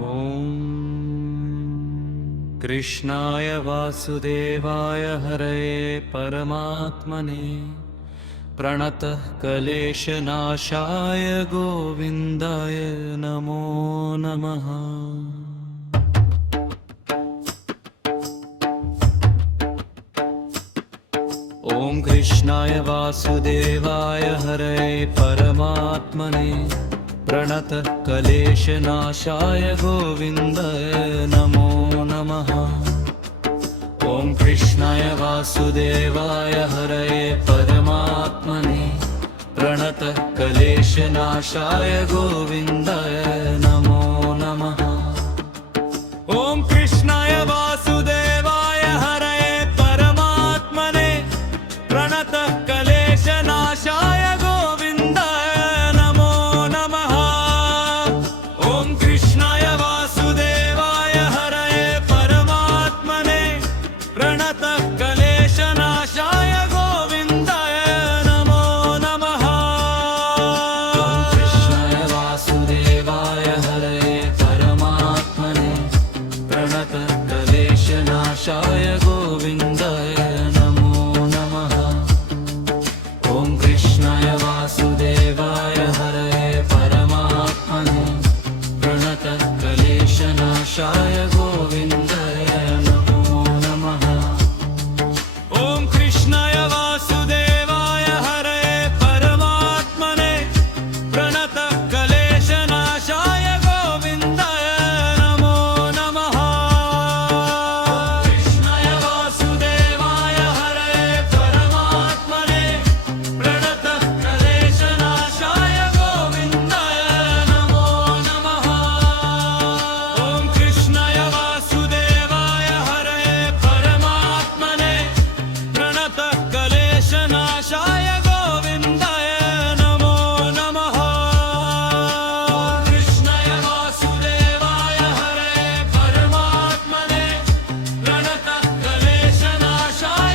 ॐ कृष्णाय वासुदेवाय हरये परमात्मने प्रणतः क्लेशनाशाय गोविन्दाय नमो नमः। ॐ कृष्णाय वासुदेवाय हरये परमात्मने प्रणतः क्लेशनाशाय गोविन्दाय नमो नमः। ॐ कृष्णाय वासुदेवाय हरये परमात्मने प्रणतः क्लेशनाशाय गोविन्दाय नमो नमः। ॐ कृष्णाय वासुदेवाय हरये परमात्मने प्रणतः क्लेशनाशाय गोविन्दाय नमो नमः। ॐ कृष्णाय वासुदेवाय हरये परमात्मने प्रणतः क्लेशनाशाय गोविन्दाय नमो नमः। ॐ कृष्णाय वासुदेवाय हरये परमात्मने प्रणतः क्लेशनाशाय गोविन्दाय नमो नमः। ॐ कृष्णाय वासुदेवाय हरये परमात्मने प्रणतः क्लेशनाशाय गोविन्दाय नमो नमः। ॐ कृष्णाय वासुदेवाय हरये परमात्मने प्रणतः क्लेशनाशाय गोविन्दाय नमो नमः। कृष्णाय वासुदेवाय हरये परमात्मने प्रणतः क्लेशनाशाय गोविन्दाय नमो नमः। ॐ कृष्णाय वासुदेवाय हरये परमात्मने प्रणतः क्लेशनाशाय गोविन्दाय नमो नमः। कृष्णाय वासुदेवाय हरये परमात्मने प्रणतः क्लेशनाशाय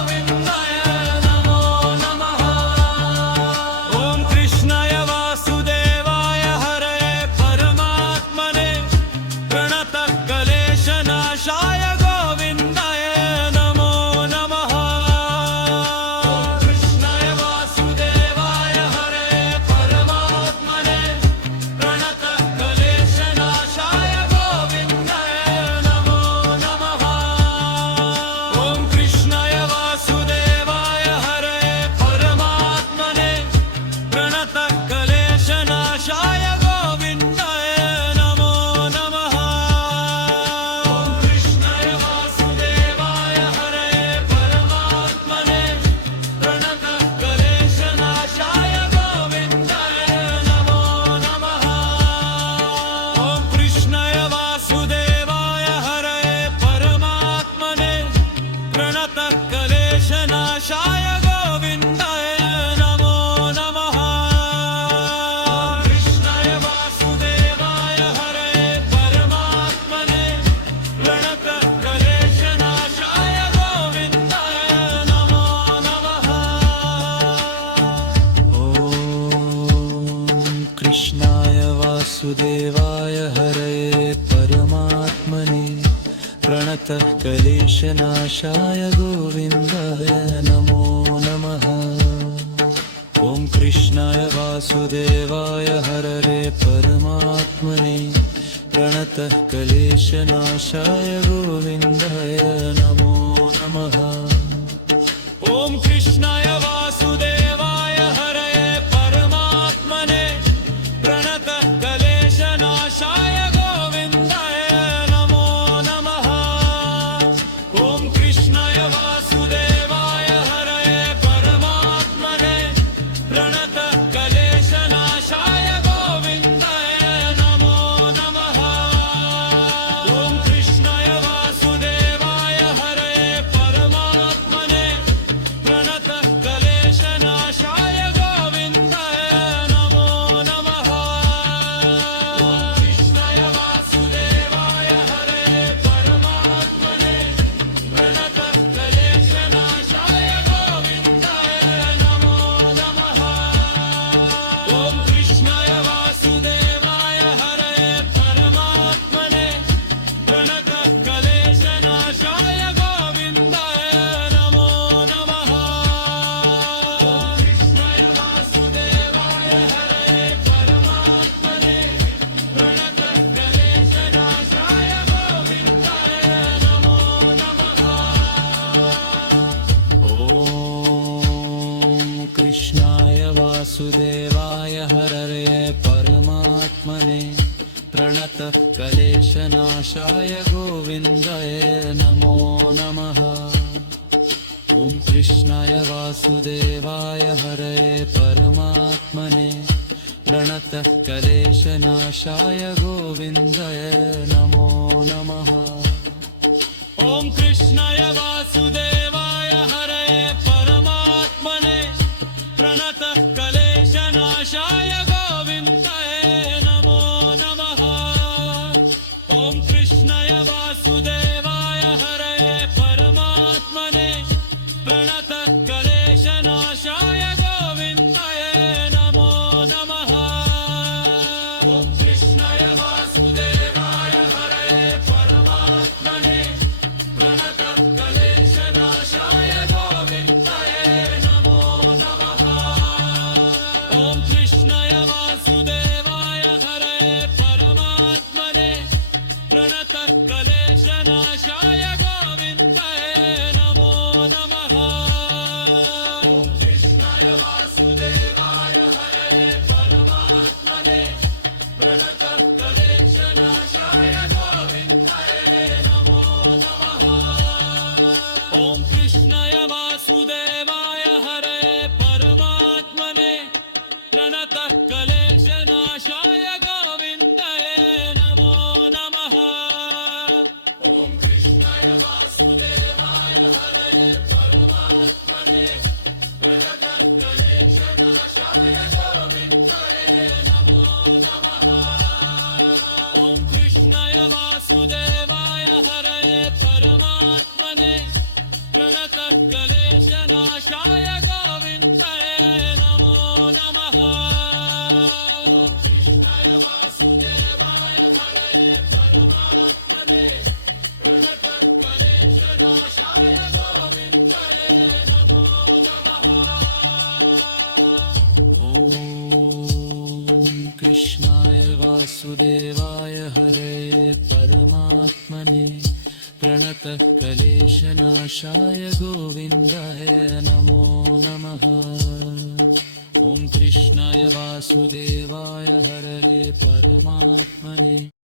गोविन्दाय नमो नमः। ॐ कृष्णाय वासुदेवाय हरये परमात्मने प्रणतः क्लेशनाशाय गोविन्दाय नमो नमः। कृष्णाय वासुदेवाय हरये परमात्मने प्रणतः क्लेशनाशाय गोविन्दाय नमो नमः। ॐ कृष्णाय वासुदेवाय हरये परमात्मने प्रणतः क्लेशनाशाय गोविन्दाय नमो नमः। कृष्णाय वासुदेवाय हरये परमात्मने प्रणतः क्लेशनाशाय गोविन्दाय नमो नमः। ॐ कृष्णाय वासुदेवाय हरये परमात्मने प्रणतः क्लेशनाशाय गोविन्दाय नमो नमः। कृष्णाय वासुदेवाय हरये परमात्मने प्रणतः क्लेशनाशाय गोविन्दाय नमो नमः। ॐ कृष्णाय वासुदेवाय हरये परमात्मने प्रणतः क्लेशनाशाय गोविन्दाय नमो नमः। ॐ कृष्णाय वासुदेवाय हरये परमात्मने प्रणतः क्लेशनाशाय गोविन्दाय नमो नमः। ॐ कृष्णाय वासुदेवाय हरये परमात्मने प्रणतः क्लेशनाशाय गोविन्दाय नमो नमः। ॐ कृष्णाय वासुदेवाय हरये परमात्मने प्रणतः क्लेशनाशाय गोविन्दाय नमो नमः। ॐ कृष्णाय वासुदेवाय हरये परमात्मने प्रणतः क्लेशनाशाय गोविन्दाय नमो नमः। ॐ कृष्णाय वासुदेवाय हरये परमात्मने प्रणतः क्लेशनाशाय गोविन्दाय नमो नमः। ॐ कृष्णाय वासुदेवाय हरये परमात्मने प्रणतः क्लेशनाशाय गोविन्दाय नमो नमः। ॐ कृष्णाय वासुदेवाय हरये परमात्मने प्रणतः क्लेशनाशाय गोविन्दाय नमो नमः। ॐ कृष्णाय वासुदेवाय हरये परमात्मने प्रणतः क्लेशनाशाय गोविन्दाय नमो नमः। ॐ कृष्णाय वासुदेवाय हरये परमात्मने प्रणतः क्लेशनाशाय गोविन्दाय नमो नमः। ॐ कृष्णाय वासुदेवाय हरये परमात्मने प्रणतः क्लेशनाशाय गोविन्दाय नमो नमः। ॐ कृष्णाय वासुदेवाय हरये परमात्मने प्रणतः क्लेशनाशाय गोविन्दाय नमो नमः। ॐ कृष्णाय वासुदेवाय हरये परमात्मने प्रणतः क्लेशनाशाय गोविन्दाय नमो नमः। ॐ कृष्णाय वासुदेवाय हरये परमात्मने प्रणतः क्लेशनाशाय गोविन्दाय नमो नमः। ॐ कृष्णाय वासुदेवाय हरये परमात्मने प्रणतः क्लेशनाशाय गोविन्दाय नमो नमः। ॐ कृष्णाय वासुदेवाय हरये परमात्मने प्रणतः क्लेशनाशाय गोविन्दाय नमो नमः। ॐ कृष्णाय वासुदेवाय हरये परमात्मने